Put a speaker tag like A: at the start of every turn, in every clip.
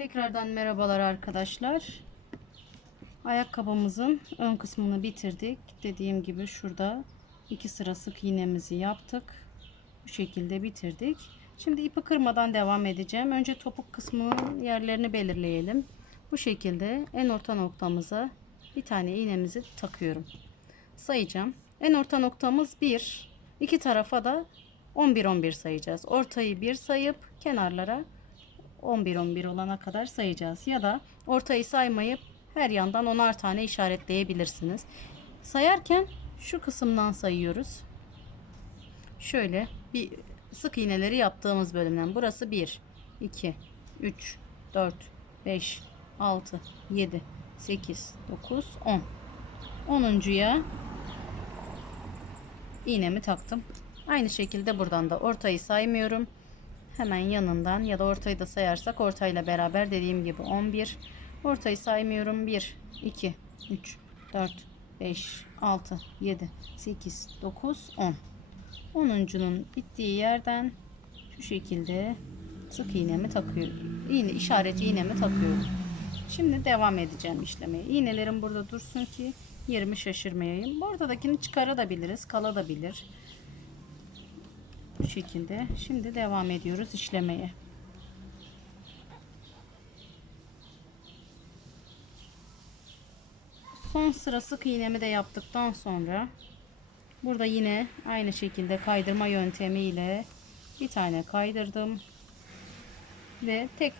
A: Tekrardan merhabalar arkadaşlar. Ayakkabımızın ön kısmını bitirdik. Dediğim gibi şurada iki sıra sık iğnemizi yaptık. Bu şekilde bitirdik. Şimdi ipi kırmadan devam edeceğim. Önce topuk kısmının yerlerini belirleyelim. Bu şekilde en orta noktamıza bir tane iğnemizi takıyorum. Sayacağım. En orta noktamız 1. İki tarafa da 11 11 sayacağız. Ortayı 1 sayıp kenarlara 11 11 olana kadar sayacağız. Ya da ortayı saymayıp her yandan onar tane işaretleyebilirsiniz. Sayarken şu kısımdan sayıyoruz. Şöyle bir sık iğneleri yaptığımız bölümden. Burası 1, 2, 3, 4, 5, 6, 7, 8, 9, 10. 10.ya iğnemi taktım. Aynı şekilde buradan da ortayı saymıyorum. Hemen yanından ya da ortayı da sayarsak ortayla beraber dediğim gibi 11. Ortayı saymıyorum. 1, 2, 3, 4, 5, 6, 7, 8, 9, 10. 10'uncunun bittiği yerden şu şekilde sık iğnemi takıyorum. İğne işareti iğnemi takıyorum. Şimdi devam edeceğim işlemeye. İğnelerim burada dursun ki yerimi şaşırmayayım. Bu çıkarabiliriz, kalabilir. Bu şekilde. Şimdi devam ediyoruz işlemeye. Son sıra sık iğnemi de yaptıktan sonra burada yine aynı şekilde kaydırma yöntemiyle bir tane kaydırdım ve tek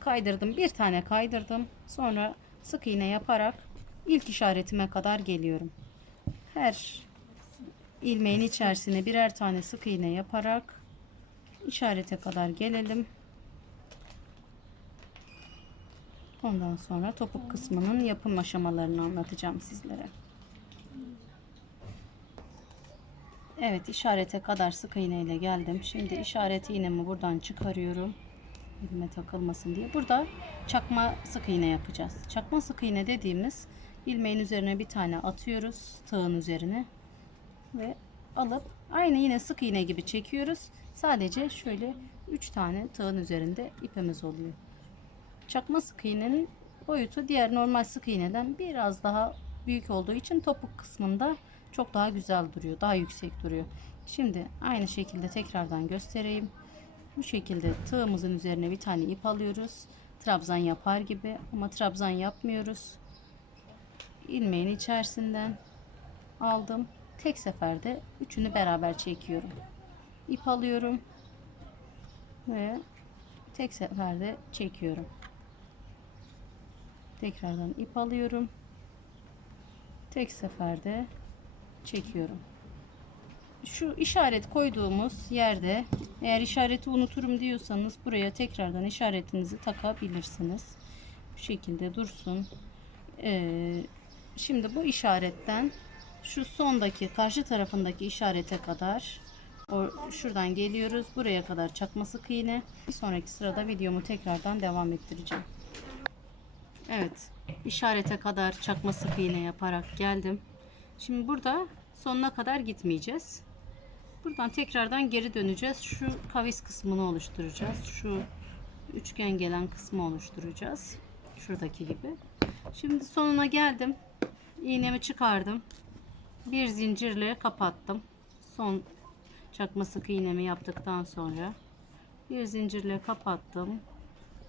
A: kaydırdım bir tane kaydırdım sonra sık iğne yaparak ilk işaretime kadar geliyorum her ilmeğin içerisine birer tane sık iğne yaparak işarete kadar gelelim ondan sonra topuk kısmının yapım aşamalarını anlatacağım sizlere Evet işarete kadar sık iğne ile geldim şimdi işaret iğnemi buradan çıkarıyorum elime takılmasın diye. Burada çakma sık iğne yapacağız. Çakma sık iğne dediğimiz ilmeğin üzerine bir tane atıyoruz tığın üzerine ve alıp aynı yine sık iğne gibi çekiyoruz. Sadece şöyle 3 tane tığın üzerinde ipimiz oluyor. Çakma sık iğnenin boyutu diğer normal sık iğneden biraz daha büyük olduğu için topuk kısmında çok daha güzel duruyor. Daha yüksek duruyor. Şimdi aynı şekilde tekrardan göstereyim. Bu şekilde tığımızın üzerine bir tane ip alıyoruz. Trabzan yapar gibi ama trabzan yapmıyoruz. İlmeğin içerisinden aldım. Tek seferde üçünü beraber çekiyorum. İp alıyorum ve tek seferde çekiyorum. Tekrardan ip alıyorum. Tek seferde çekiyorum şu işaret koyduğumuz yerde eğer işareti unuturum diyorsanız buraya tekrardan işaretinizi takabilirsiniz. Bu şekilde dursun. Ee, şimdi bu işaretten şu sondaki karşı tarafındaki işarete kadar o, şuradan geliyoruz. Buraya kadar çakma sık iğne. Bir sonraki sırada videomu tekrardan devam ettireceğim. Evet. işarete kadar çakma sık iğne yaparak geldim. Şimdi burada sonuna kadar gitmeyeceğiz. Buradan tekrardan geri döneceğiz. Şu kavis kısmını oluşturacağız. Şu üçgen gelen kısmı oluşturacağız. Şuradaki gibi. Şimdi sonuna geldim. İğnemi çıkardım. Bir zincirle kapattım. Son çakma sık iğnemi yaptıktan sonra bir zincirle kapattım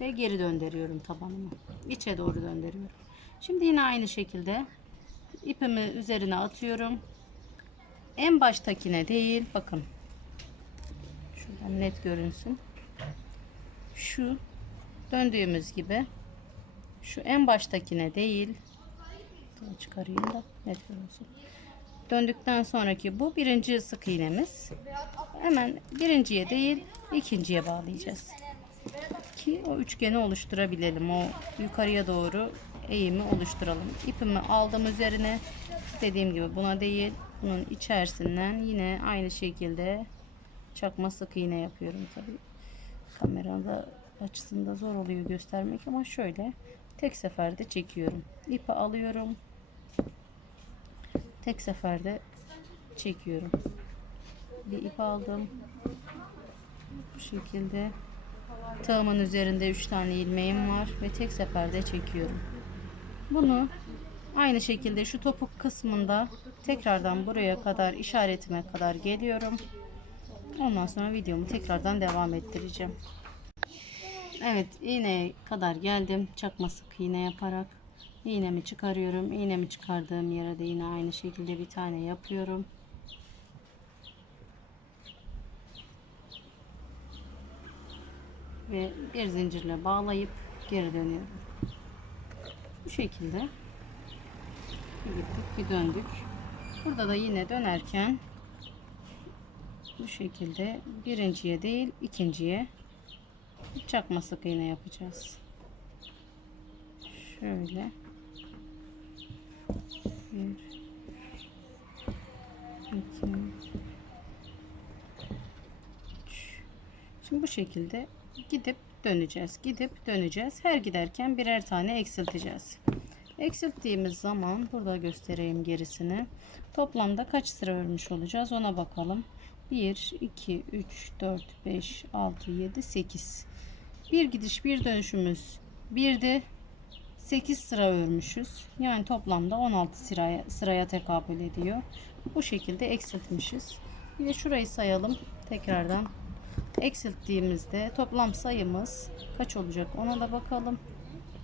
A: ve geri döndürüyorum tabanımı. İçe doğru döndürüyorum. Şimdi yine aynı şekilde ipimi üzerine atıyorum en baştakine değil bakın şuradan net görünsün şu döndüğümüz gibi şu en baştakine değil çıkarayım da net görünsün döndükten sonraki bu birinci sık iğnemiz. Hemen birinciye değil ikinciye bağlayacağız. Ki o üçgeni oluşturabilelim. O yukarıya doğru eğimi oluşturalım. İpimi aldım üzerine. Dediğim gibi buna değil bunun içerisinden yine aynı şekilde çakma sık iğne yapıyorum tabi kamerada açısında zor oluyor göstermek ama şöyle tek seferde çekiyorum. İpi alıyorum tek seferde çekiyorum bir ip aldım bu şekilde Tığımın üzerinde 3 tane ilmeğim var ve tek seferde çekiyorum. Bunu aynı şekilde şu topuk kısmında tekrardan buraya kadar işaretime kadar geliyorum. Ondan sonra videomu tekrardan devam ettireceğim. Evet iğneye kadar geldim. Çakma sık iğne yaparak iğnemi çıkarıyorum. İğnemi çıkardığım yere de yine aynı şekilde bir tane yapıyorum. Ve bir zincirle bağlayıp geri dönüyorum. Bu şekilde bir gittik bir döndük. Burada da yine dönerken bu şekilde birinciye değil ikinciye çakma sık iğne yapacağız. Şöyle. Bir, iki, üç. Şimdi bu şekilde gidip döneceğiz. Gidip döneceğiz. Her giderken birer tane eksilteceğiz. Eksilttiğimiz zaman burada göstereyim gerisini. Toplamda kaç sıra örmüş olacağız ona bakalım. 1, 2, 3, 4, 5, 6, 7, 8. Bir gidiş bir dönüşümüz. Bir de 8 sıra örmüşüz. Yani toplamda 16 sıraya, sıraya tekabül ediyor. Bu şekilde eksiltmişiz. Bir şurayı sayalım tekrardan. Eksilttiğimizde toplam sayımız kaç olacak ona da bakalım.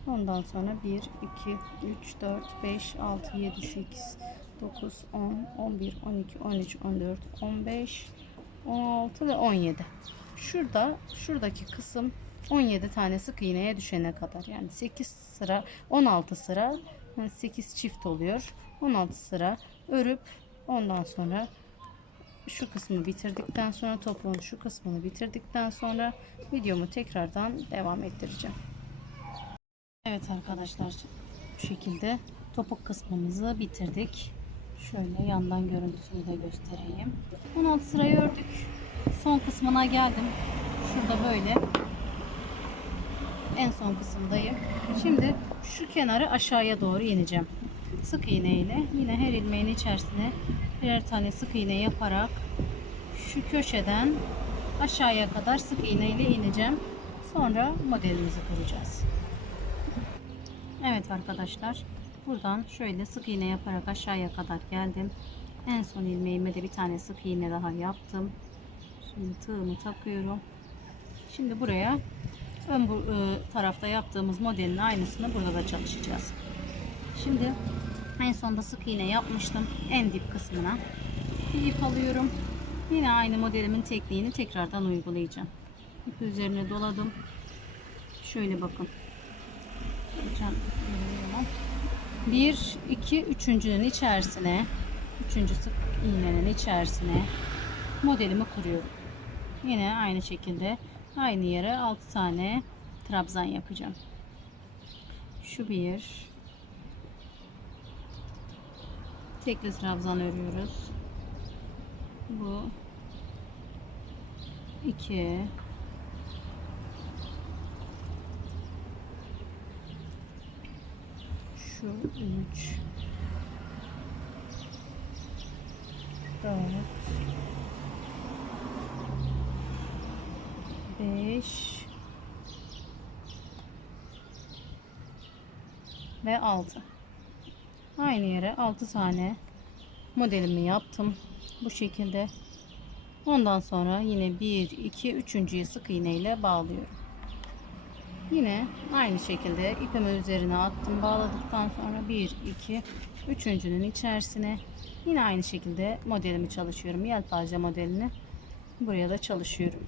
A: Ondan sonra 1, 2, 3, 4, 5, 6, 7, 8, 9, 10, 11, 12, 13, 14, 15, 16 ve 17. Şurada, şuradaki kısım 17 tane sık iğneye düşene kadar. Yani 8 sıra, 16 sıra, yani 8 çift oluyor. 16 sıra örüp ondan sonra şu kısmı bitirdikten sonra toplumun şu kısmını bitirdikten sonra videomu tekrardan devam ettireceğim. Evet arkadaşlar bu şekilde topuk kısmımızı bitirdik. Şöyle yandan görüntüsünü de göstereyim. 16 sırayı ördük. Son kısmına geldim. Şurada böyle. En son kısımdayım. Şimdi şu kenarı aşağıya doğru ineceğim. Sık iğne ile yine her ilmeğin içerisine birer tane sık iğne yaparak şu köşeden aşağıya kadar sık iğne ile ineceğim. Sonra modelimizi kuracağız. Evet arkadaşlar buradan şöyle sık iğne yaparak aşağıya kadar geldim. En son ilmeğime de bir tane sık iğne daha yaptım. Şimdi tığımı takıyorum. Şimdi buraya ön bu, e, tarafta yaptığımız modelin aynısını burada da çalışacağız. Şimdi en sonda sık iğne yapmıştım. En dip kısmına bir ip alıyorum. Yine aynı modelimin tekniğini tekrardan uygulayacağım. İp üzerine doladım. Şöyle bakın. Bir, iki, üçüncünün içerisine, üçüncü sık iğnenin içerisine modelimi kuruyorum. Yine aynı şekilde aynı yere 6 tane trabzan yapacağım. Şu bir, tekli trabzan örüyoruz. Bu iki, şu üç dört beş ve altı aynı yere altı tane modelimi yaptım bu şekilde ondan sonra yine bir iki üçüncüyü sık iğne ile bağlıyorum Yine aynı şekilde ipimi üzerine attım. Bağladıktan sonra 1, 2, üçüncünün içerisine yine aynı şekilde modelimi çalışıyorum. Yelpaze modelini buraya da çalışıyorum.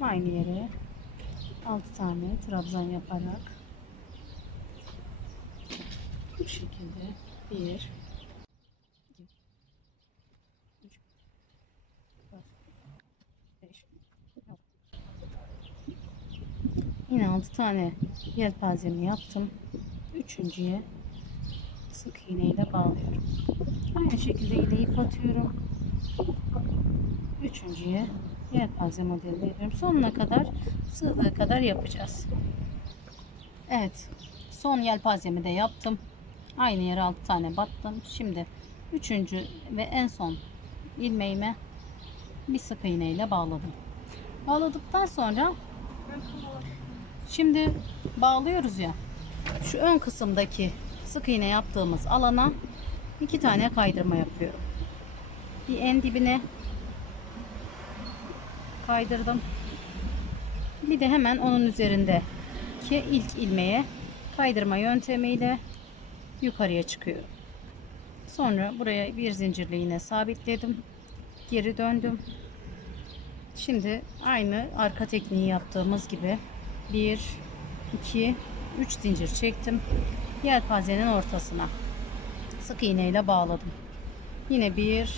A: Aynı yere 6 tane trabzan yaparak bu şekilde 1 2 3 4 5 Yine 6 tane yelpazemi yaptım. Üçüncüye sık iğne ile bağlıyorum. Aynı şekilde yine ip atıyorum. Üçüncüye yelpaze modelini yapıyorum. Sonuna kadar sığdığı kadar yapacağız. Evet. Son yelpazemi de yaptım. Aynı yere 6 tane battım. Şimdi üçüncü ve en son ilmeğime bir sık iğne ile bağladım. Bağladıktan sonra şimdi bağlıyoruz ya. Şu ön kısımdaki sık iğne yaptığımız alana iki tane kaydırma yapıyorum. Bir en dibine kaydırdım. Bir de hemen onun üzerindeki ilk ilmeğe kaydırma yöntemiyle yukarıya çıkıyorum. Sonra buraya bir zincirle yine sabitledim. Geri döndüm. Şimdi aynı arka tekniği yaptığımız gibi 1 2 3 zincir çektim. Yelpazenin ortasına sık iğneyle bağladım. Yine 1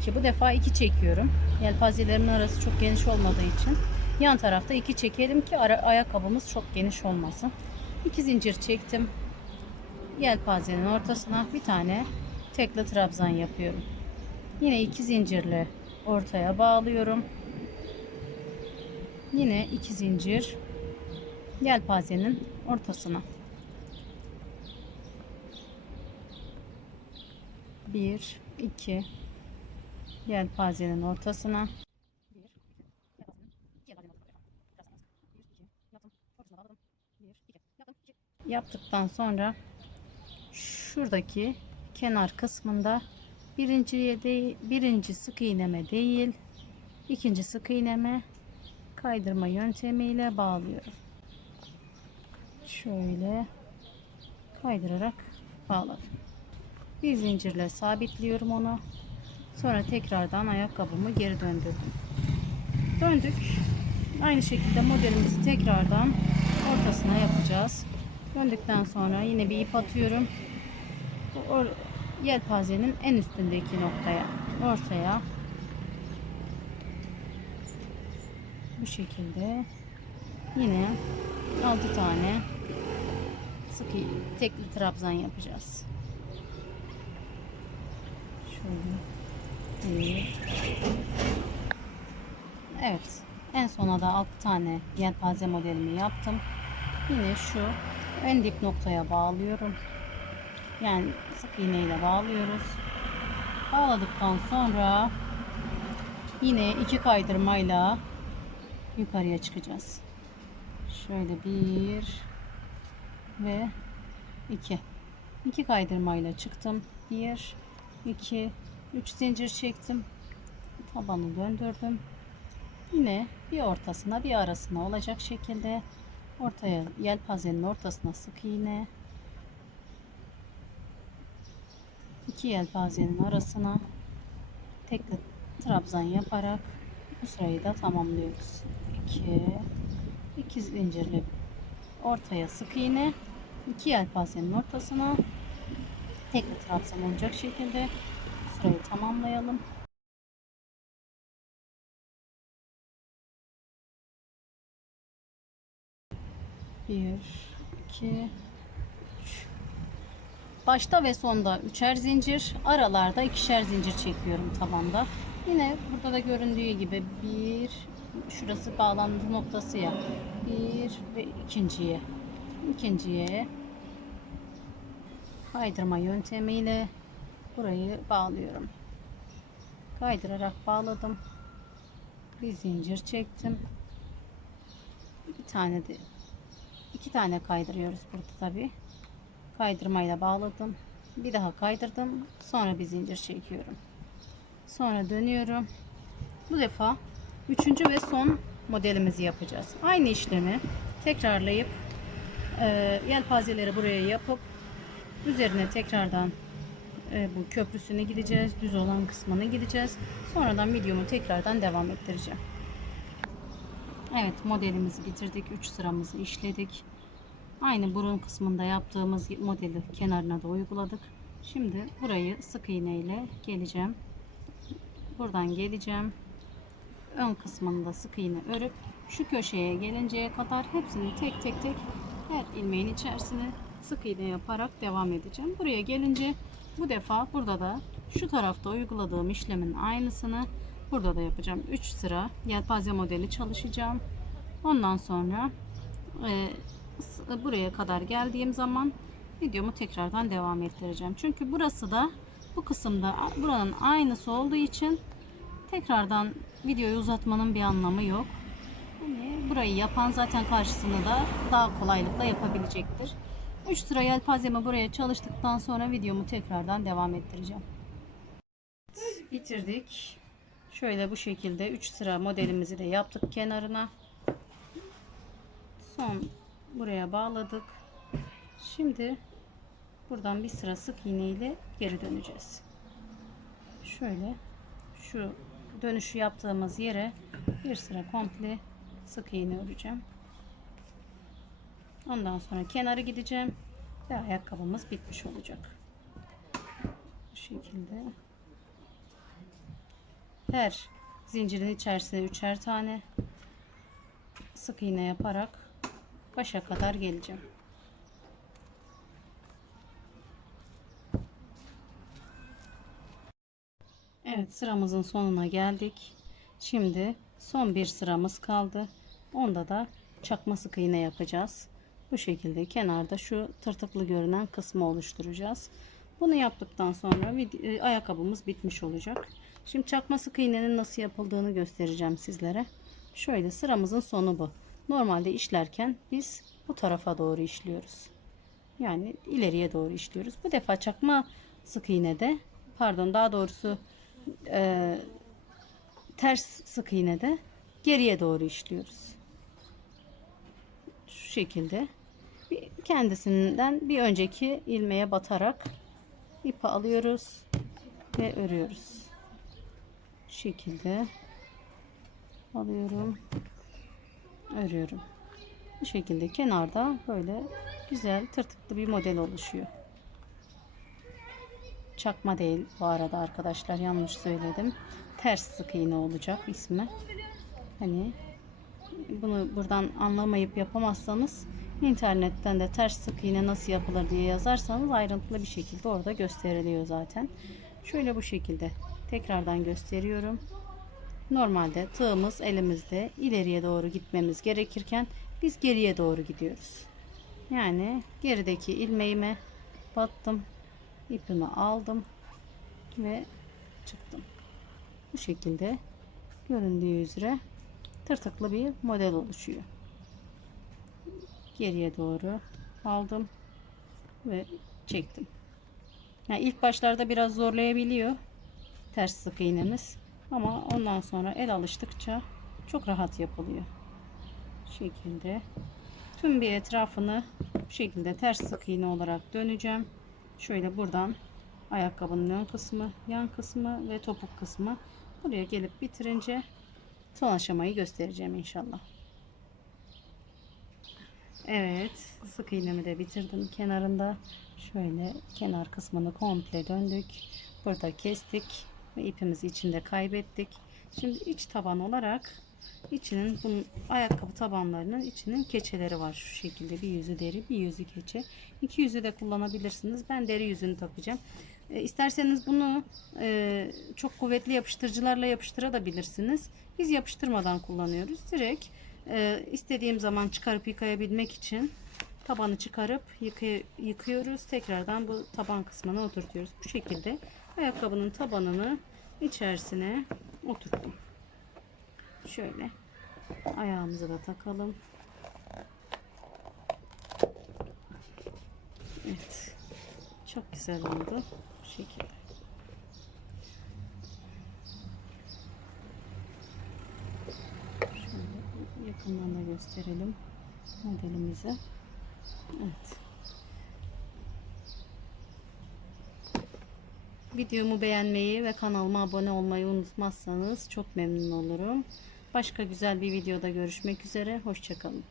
A: 2 bu defa 2 çekiyorum. Yelpazelerimin arası çok geniş olmadığı için yan tarafta 2 çekelim ki ara, ayakkabımız çok geniş olmasın. 2 zincir çektim. Yelpazenin ortasına bir tane tekli trabzan yapıyorum. Yine 2 zincirle ortaya bağlıyorum. Yine 2 zincir yelpazenin ortasına. 1 2 yelpazenin ortasına. Yaptıktan sonra şuradaki kenar kısmında birinciye değil, birinci sık iğneme değil, ikinci sık iğneme kaydırma yöntemiyle bağlıyorum. Şöyle kaydırarak bağladım. Bir zincirle sabitliyorum onu. Sonra tekrardan ayakkabımı geri döndürdüm. Döndük. Aynı şekilde modelimizi tekrardan ortasına yapacağız. Döndükten sonra yine bir ip atıyorum. Or- yelpazenin en üstündeki noktaya, ortaya bu şekilde yine 6 tane sık tekli trabzan yapacağız. Şöyle Evet. En sona da 6 tane yelpaze modelimi yaptım. Yine şu en dip noktaya bağlıyorum. Yani sık iğne ile bağlıyoruz. Bağladıktan sonra yine iki kaydırmayla yukarıya çıkacağız. Şöyle bir ve iki. İki kaydırmayla çıktım. Bir, iki, üç zincir çektim. Tabanı döndürdüm. Yine bir ortasına bir arasına olacak şekilde ortaya yelpazenin ortasına sık iğne iki yelpazenin arasına tekli trabzan yaparak bu sırayı da tamamlıyoruz. 2 2 zincirli ortaya sık iğne iki yelpazenin ortasına tekli trabzan olacak şekilde sırayı tamamlayalım. Bir, iki, üç. Başta ve sonda üçer zincir, aralarda ikişer zincir çekiyorum tabanda. Yine burada da göründüğü gibi bir, şurası bağlantı noktası ya. Bir ve ikinciye, ikinciye kaydırma yöntemiyle burayı bağlıyorum. Kaydırarak bağladım. Bir zincir çektim. Bir tane de iki tane kaydırıyoruz burada tabi. Kaydırmayla bağladım. Bir daha kaydırdım. Sonra bir zincir çekiyorum. Sonra dönüyorum. Bu defa üçüncü ve son modelimizi yapacağız. Aynı işlemi tekrarlayıp e, yelpazeleri buraya yapıp üzerine tekrardan e, bu köprüsüne gideceğiz. Düz olan kısmına gideceğiz. Sonradan videomu tekrardan devam ettireceğim. Evet modelimizi bitirdik. 3 sıramızı işledik. Aynı burun kısmında yaptığımız modeli kenarına da uyguladık. Şimdi burayı sık iğne ile geleceğim. Buradan geleceğim. Ön kısmını da sık iğne örüp şu köşeye gelinceye kadar hepsini tek tek tek her ilmeğin içerisine sık iğne yaparak devam edeceğim. Buraya gelince bu defa burada da şu tarafta uyguladığım işlemin aynısını burada da yapacağım. 3 sıra yelpaze modeli çalışacağım. Ondan sonra e, buraya kadar geldiğim zaman videomu tekrardan devam ettireceğim. Çünkü burası da bu kısımda buranın aynısı olduğu için tekrardan videoyu uzatmanın bir anlamı yok. Burayı yapan zaten karşısını da daha kolaylıkla yapabilecektir. 3 sıra yelpazemi buraya çalıştıktan sonra videomu tekrardan devam ettireceğim. Bitirdik. Şöyle bu şekilde 3 sıra modelimizi de yaptık kenarına. Son buraya bağladık. Şimdi buradan bir sıra sık iğne ile geri döneceğiz. Şöyle şu dönüşü yaptığımız yere bir sıra komple sık iğne öreceğim. Ondan sonra kenarı gideceğim ve ayakkabımız bitmiş olacak. Bu şekilde. Her zincirin içerisine üçer tane sık iğne yaparak başa kadar geleceğim. Evet sıramızın sonuna geldik. Şimdi son bir sıramız kaldı. Onda da çakma sık iğne yapacağız. Bu şekilde kenarda şu tırtıklı görünen kısmı oluşturacağız. Bunu yaptıktan sonra e, ayakkabımız bitmiş olacak. Şimdi çakma sık iğnenin nasıl yapıldığını göstereceğim sizlere. Şöyle sıramızın sonu bu. Normalde işlerken biz bu tarafa doğru işliyoruz. Yani ileriye doğru işliyoruz. Bu defa çakma sık iğnede pardon daha doğrusu e, ters sık iğnede geriye doğru işliyoruz. Şu şekilde kendisinden bir önceki ilmeğe batarak ipi alıyoruz ve örüyoruz. Şu şekilde alıyorum örüyorum. Bu şekilde kenarda böyle güzel tırtıklı bir model oluşuyor. Çakma değil bu arada arkadaşlar yanlış söyledim. Ters sık iğne olacak ismi. Hani bunu buradan anlamayıp yapamazsanız internetten de ters sık iğne nasıl yapılır diye yazarsanız ayrıntılı bir şekilde orada gösteriliyor zaten. Şöyle bu şekilde tekrardan gösteriyorum. Normalde tığımız elimizde ileriye doğru gitmemiz gerekirken biz geriye doğru gidiyoruz. Yani gerideki ilmeğime battım. ipimi aldım ve çıktım. Bu şekilde göründüğü üzere tırtıklı bir model oluşuyor. Geriye doğru aldım ve çektim. Yani ilk başlarda biraz zorlayabiliyor ters sık iğnemiz. Ama ondan sonra el alıştıkça çok rahat yapılıyor. Bu şekilde tüm bir etrafını bu şekilde ters sık iğne olarak döneceğim. Şöyle buradan ayakkabının ön kısmı, yan kısmı ve topuk kısmı buraya gelip bitirince son aşamayı göstereceğim inşallah. Evet, sık iğnemi de bitirdim kenarında. Şöyle kenar kısmını komple döndük. Burada kestik ve ipimizi içinde kaybettik. Şimdi iç taban olarak içinin bunun ayakkabı tabanlarının içinin keçeleri var şu şekilde bir yüzü deri bir yüzü keçe iki yüzü de kullanabilirsiniz ben deri yüzünü takacağım e, isterseniz bunu e, çok kuvvetli yapıştırıcılarla yapıştırabilirsiniz biz yapıştırmadan kullanıyoruz direkt e, istediğim zaman çıkarıp yıkayabilmek için tabanı çıkarıp yıkay- yıkıyoruz tekrardan bu taban kısmına oturtuyoruz bu şekilde ayakkabının tabanını içerisine oturttum Şöyle ayağımızı da takalım. Evet. Çok güzel oldu. Bu şekilde. Şöyle yakından da gösterelim modelimizi. Evet. Videomu beğenmeyi ve kanalıma abone olmayı unutmazsanız çok memnun olurum. Başka güzel bir videoda görüşmek üzere. Hoşçakalın.